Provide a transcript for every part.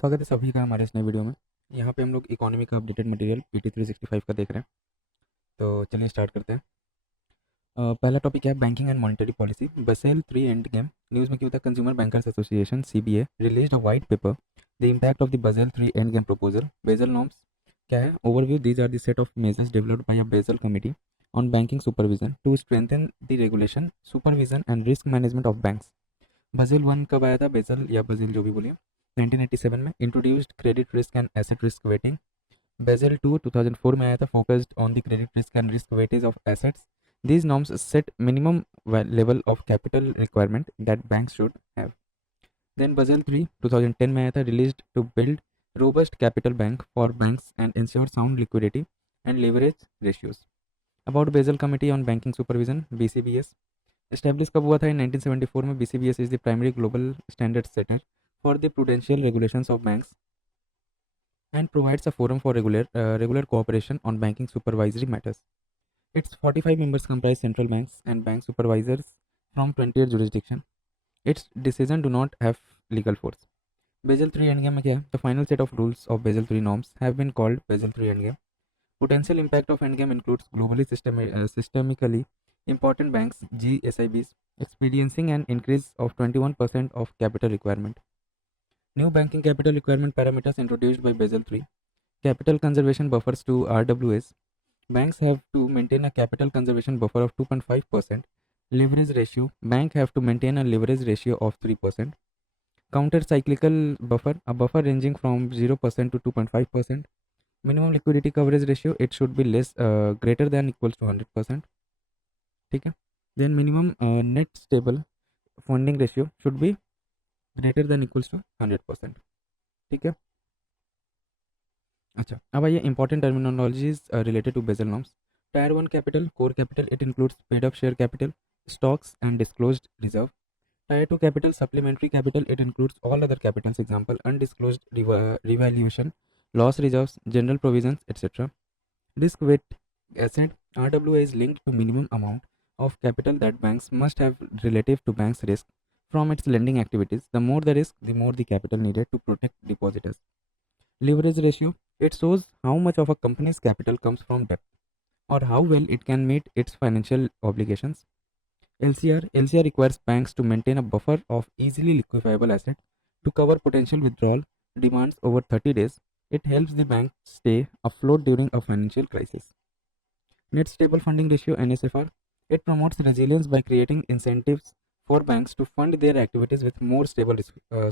स्वागत है सभी का हमारे इस नए वीडियो में। यहाँ पे हम लोग इकोनॉमी का अपडेटेड मटेरियल पीटी 365 का देख रहे हैं। तो चलिए स्टार्ट करते हैं। पहला टॉपिक है बैंकिंग एंड मॉनेटरी पॉलिसी। बसेल 3 एंड गेम न्यूज़ में क्या होता है, consumer bankers association CBA released a white paper the impact of the Basel 3 end game proposal. Basel norms क्या है, overview. These are the set of measures developed by a Basel committee on banking supervision to strengthen the regulation, supervision and risk management of banks. Basel 1 कब आया था, basal या बसेल जो भी बोलिए, 1987 में। Introduced credit risk and asset risk weighting. Basel 2 2004 में आया था, focused on the credit risk and risk weightage of assets. These norms set minimum level of capital requirement that banks should have. Then Basel 3 2010 में आया था, released to build robust capital bank for banks and ensure sound liquidity and leverage ratios. About Basel Committee on Banking Supervision BCBS, established कब हुआ था, in 1974 में। BCBS is the primary global standard setter for the prudential regulations of banks and provides a forum for regular cooperation on banking supervisory matters. Its 45 members comprise central banks and bank supervisors from 28 jurisdictions. Its decisions do not have legal force. Basel 3 Endgame में क्या है? The final set of rules of Basel 3 norms have been called Basel 3 Endgame. Potential impact of Endgame includes globally systemically important banks (GSIBs) experiencing an increase of 21% of capital requirement. New banking capital requirement parameters introduced by Basel 3. Capital conservation buffers to RWAs. Banks have to maintain a capital conservation buffer of 2.5%. Leverage ratio. Bank have to maintain a leverage ratio of 3%. Counter cyclical buffer. A buffer ranging from 0% to 2.5%. Minimum liquidity coverage ratio. It should be greater than equals to 100%. ठीक है. Then minimum net stable funding ratio should be greater than equals to 100%. ठीक है. अच्छा, अब आइए important terminologies related to Basel norms. Tier 1 capital, core capital, it includes paid up share capital, stocks and disclosed reserve. Tier 2 capital, supplementary capital, it includes all other capitals, example undisclosed revaluation, loss reserves, general provisions etcetera. Risk weight asset, RWA is linked to minimum amount of capital that banks must have relative to bank's risk from its lending activities. The more the risk, the more the capital needed to protect depositors. Leverage ratio, it shows how much of a company's capital comes from debt or how well it can meet its financial obligations. LCR requires banks to maintain a buffer of easily liquefiable assets to cover potential withdrawal demands over 30 days. It helps the bank stay afloat during a financial crisis. Net stable funding ratio, NSFR, it promotes resilience by creating incentives for banks to fund their activities with more stable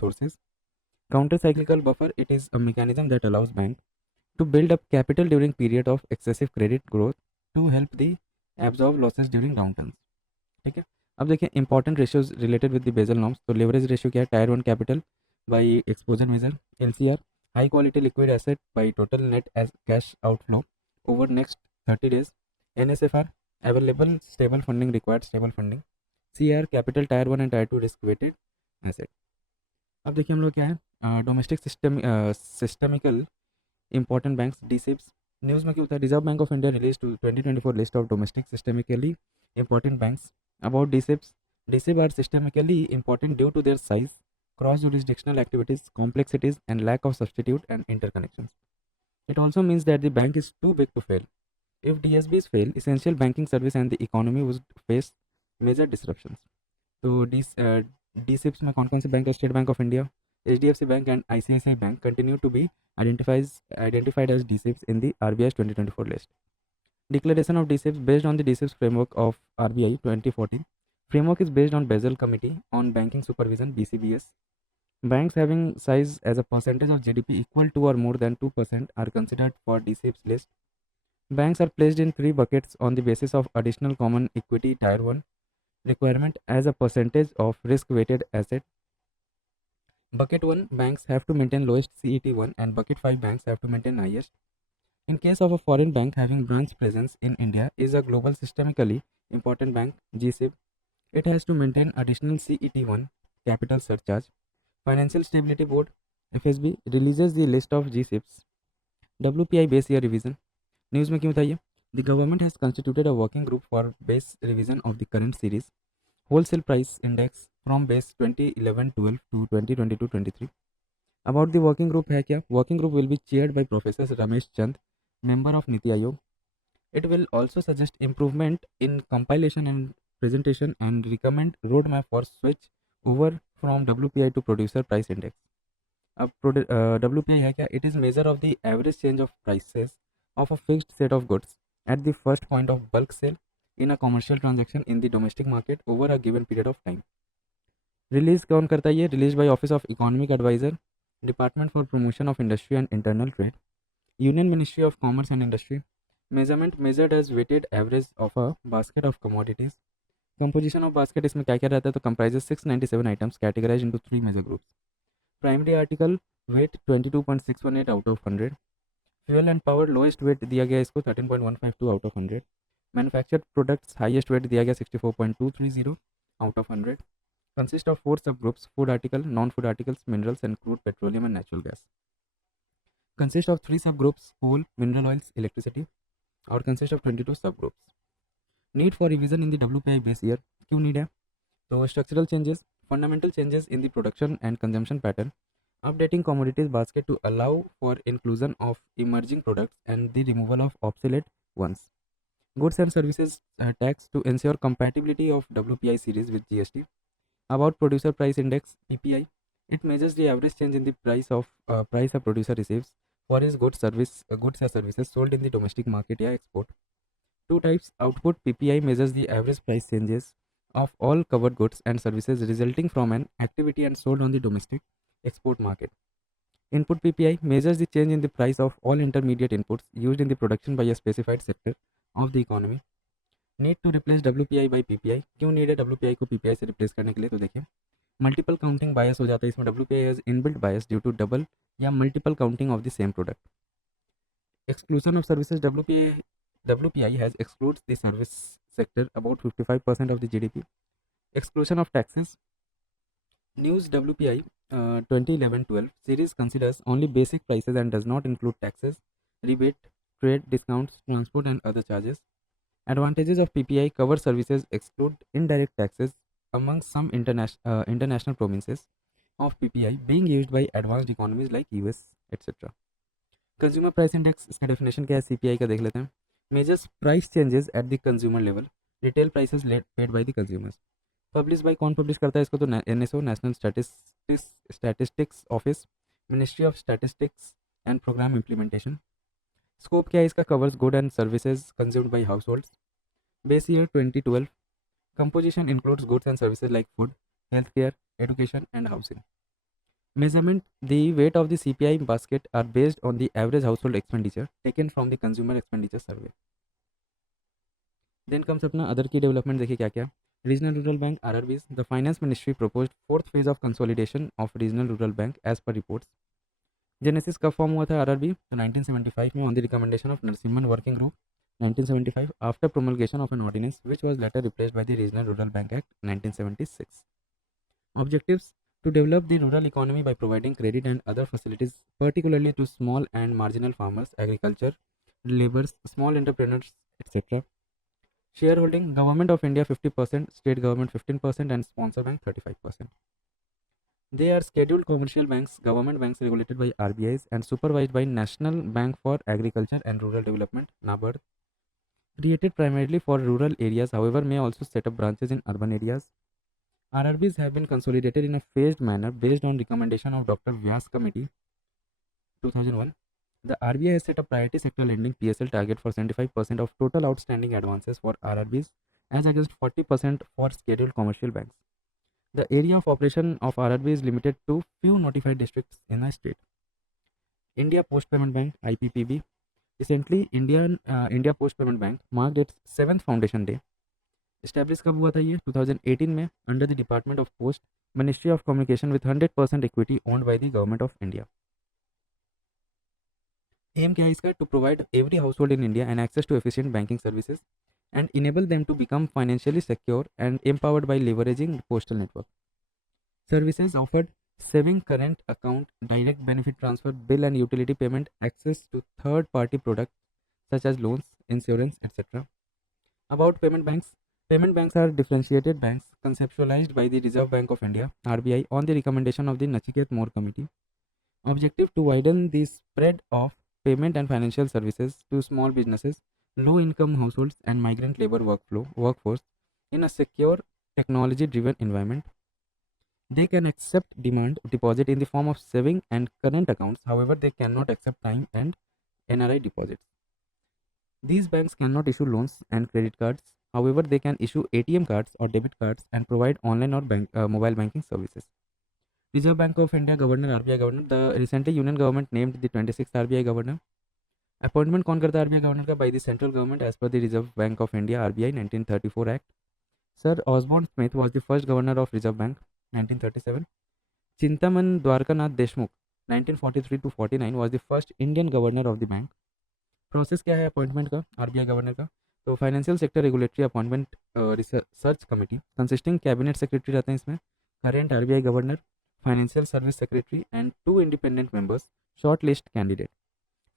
sources. Counter-cyclical buffer, it is a mechanism that allows bank to build up capital during period of excessive credit growth to help the absorb losses during downturns. ठीक है. अब देखिए important ratios related with the Basel norms. तो leverage ratio क्या है, tier 1 capital by exposure measure. LCR, high quality liquid asset by total net cash outflow over next 30 days. NSFR, available stable funding required stable funding. CR, capital tier 1 and tier 2 risk weighted asset. अब देखिए हम लोग क्या है, domestic systemical important banks DSIBs। News में क्या होता है, reserve bank of India release to 2024 list of domestic systemically important banks. About DSIBs, DSIB are systemically important due to their size, cross jurisdictional activities, complexities and lack of substitute and interconnections. It also means that the bank is too big to fail. If DSBs fail, essential banking service and the economy would face major disruptions. तो DSIBs में कौन कौन से bank है, state bank of India, HDFC Bank and ICICI Bank continue to be identified as DSIBs in the RBI's 2024 list. Declaration of DSIBs based on the DSIBs framework of RBI 2014. Framework is based on Basel Committee on Banking Supervision (BCBS). Banks having size as a percentage of GDP equal to or more than 2% are considered for DSIBs list. Banks are placed in 3 buckets on the basis of additional common equity tier 1 requirement as a percentage of risk weighted asset. Bucket 1, banks have to maintain lowest CET1 and bucket 5, banks have to maintain highest. In case of a foreign bank having branch presence in India is a global systemically important bank GSIB, it has to maintain additional CET1 capital surcharge. Financial Stability Board FSB releases the list of GSIBs. WPI base year revision. News में क्यों बताइए, the government has constituted a working group for base revision of the current series wholesale price index from base 2011-12 to 2022-23. About the working group है क्या, working group will be chaired by professor Ramesh Chand, member of NITI Aayog. It will also suggest improvement in compilation and presentation and recommend roadmap for switch over from WPI to producer price index. अब WPI है क्या, it is measure of the average change of prices of a fixed set of goods at the first point of bulk sale in a commercial transaction in the domestic market over a given period of time. Release कौन करता है ये, release by office of economic adviser, department for promotion of industry and internal trade, union ministry of commerce and industry. Measurement measured as weighted average of a basket of commodities. Composition of basket इसमें क्या क्या रहता है, तो comprises 697 items categorize into 3 major groups. Primary article weight 22.618 out of 100. Fuel and power lowest weight दिया गया इसको 13.152 out of 100. Manufactured products highest wait दिया गया 64.230 out of 100. Consist of 4 subgroups, food article, non food articles, minerals and crude petroleum and natural gas. Consist of 3 subgroups, coal, mineral oils, electricity. और consist of 22 subgroups. Need for revision in the WPI base year, क्यों need है, तो structural changes, fundamental changes in the production and consumption pattern, updating commodities basket to allow for inclusion of emerging products and the removal of obsolete ones. Goods and services tax to ensure compatibility of WPI series with GST. About producer price index PPI, it measures the average change in the price a producer receives for his goods or services sold in the domestic market या export. Two types. Output PPI measures the average price changes of all covered goods and services resulting from an activity and sold on the domestic export market. Input PPI measures the change in the price of all intermediate inputs used in the production by a specified sector of the economy. Need to replace WPI by PPI, क्यों need है WPI को PPI से replace करने के लिए, तो देखिए multiple counting बायस हो जाता है इसमें. WPI has inbuilt bias due to double या multiple counting of the same product. Exclusion of services, WPI has excludes the service sector about 55% of the GDP. Exclusion of taxes, news WPI 2011-12 series considers only basic prices and does not include taxes, rebate, trade discounts, transport and other charges. Advantages of PPI cover services exclude indirect taxes among some international provinces of PPI being used by advanced economies like US, etc. Consumer Price Index, इसका definition क्या है, CPI का देख लेते हैं. Measures price changes at the consumer level, retail prices paid by the consumers. Published by, कौन publish करता है इसको, तो NSO, National Statistics Office, Ministry of Statistics and Program Implementation. Scope क्या है इसका, covers good and services consumed by households. Base year 2012. Composition includes goods and services like food, healthcare, education and housing. Measurement, the weight of the CPI basket are based on the average household expenditure taken from the consumer expenditure survey. Then comes अपना other key development, देखिए क्या क्या. Regional Rural Bank RRBs, the Finance Ministry proposed fourth phase of consolidation of Regional Rural Bank as per reports. Genesis कब form हुआ था RRB, तो 1975 में on the recommendation of Narasimhan Working Group 1975 after promulgation of an ordinance which was later replaced by the Regional Rural Bank Act 1976. Objectives: to develop the rural economy by providing credit and other facilities particularly to small and marginal farmers, agriculture, laborers, small entrepreneurs, etc. Shareholding: Government of India 50%, state government 15% and sponsor bank 35%. They are scheduled commercial banks, government banks regulated by RBIs and supervised by National Bank for Agriculture and Rural Development (NABARD). Created primarily for rural areas, however may also set up branches in urban areas. RRBs have been consolidated in a phased manner based on recommendation of Dr. Vyas Committee 2001. The RBI has set a priority sector lending PSL target for 75% of total outstanding advances for RRBs as against 40% for scheduled commercial banks. The area of operation of RRB is limited to few notified districts in a state. India Post Payment Bank IPPB. Recently, India Post Payment Bank marked its 7th foundation day. Established कब हुआ था ये, 2018 में, under the Department of Post, Ministry of Communication with 100% equity owned by the Government of India. Aim क्या है इसका, to provide every household in India an access to efficient banking services and enable them to become financially secure and empowered by leveraging the postal network. Services offered: saving current account, direct benefit transfer, bill and utility payment, access to third party products such as loans, insurance, etc. About payment banks. Payment banks are differentiated banks conceptualized by the Reserve Bank of India (RBI) on the recommendation of the Nachiket More Committee. Objective to widen the spread of payment and financial services to small businesses, low income households, and migrant labor workforce in a secure, technology driven environment. They can accept demand deposit in the form of saving and current accounts. However, they cannot accept time and NRI deposits. These banks cannot issue loans and credit cards. However, they can issue ATM cards or debit cards and provide online or mobile banking services. Reserve Bank of India Governor, RBI Governor. The recently Union Government named the 26th RBI Governor. Appointment कौन करता है RBI Governor का? By the central government as per the Reserve Bank of India RBI 1934 Act. Sir Osborne Smith was the first governor of Reserve Bank 1937. Chintaman Dwarkanath Deshmukh 1943 to 49 was the first Indian governor of the bank. Process क्या है appointment का RBI governor का? तो financial sector regulatory appointment research committee consisting cabinet secretary रहते हैं इसमें, current RBI governor, financial service secretary and 2 independent members, short list candidate.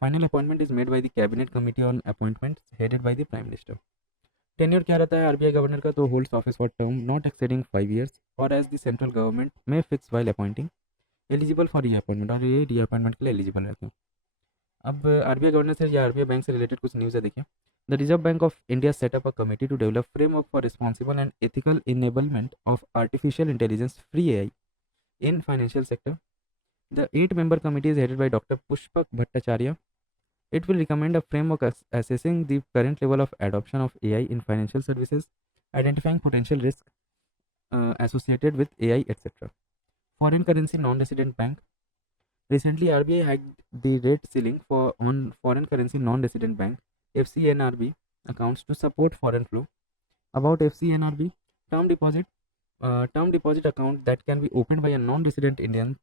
Final appointment is made by the cabinet committee on appointment headed by the prime minister. Tenure क्या रहता है RBI governor का? तो holds office for term not exceeding 5 years और as the central government में fix while appointing, eligible for री appointment, और ये री अपॉइंटमेंट के लिए एलिजिबल रहते हैं. अब आरबीआई गवर्नर से या आरबीआई बैंक से रिलेटेड कुछ न्यूज़ है, देखिए. The reserve bank of India set up a committee to develop framework for responsible and ethical enablement of artificial intelligence free AI in financial sector. The 8-member committee is headed by Dr. Pushpak Bhattacharya. It will recommend a framework assessing the current level of adoption of AI in financial services, identifying potential risks associated with AI, etc. Foreign currency non-resident bank. Recently, RBI hiked the rate ceiling on foreign currency non-resident bank (FCNRB) accounts to support foreign flow. About FCNRB, term deposit account that can be opened by a non-resident Indians,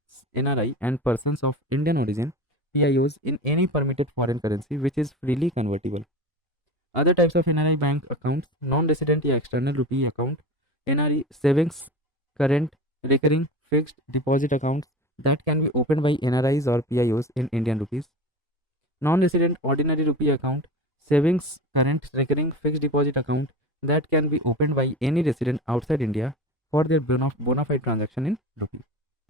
NRI, and persons of Indian origin, PIOs, in any permitted foreign currency which is freely convertible. Other types of NRI bank accounts: non-resident या external rupee account, NRI savings, current, recurring, fixed deposit accounts that can be opened by NRIs or PIOs in Indian rupees. Non-resident ordinary rupee account, savings, current, recurring, fixed deposit account that can be opened by any resident outside India for their bona fide transaction in rupee.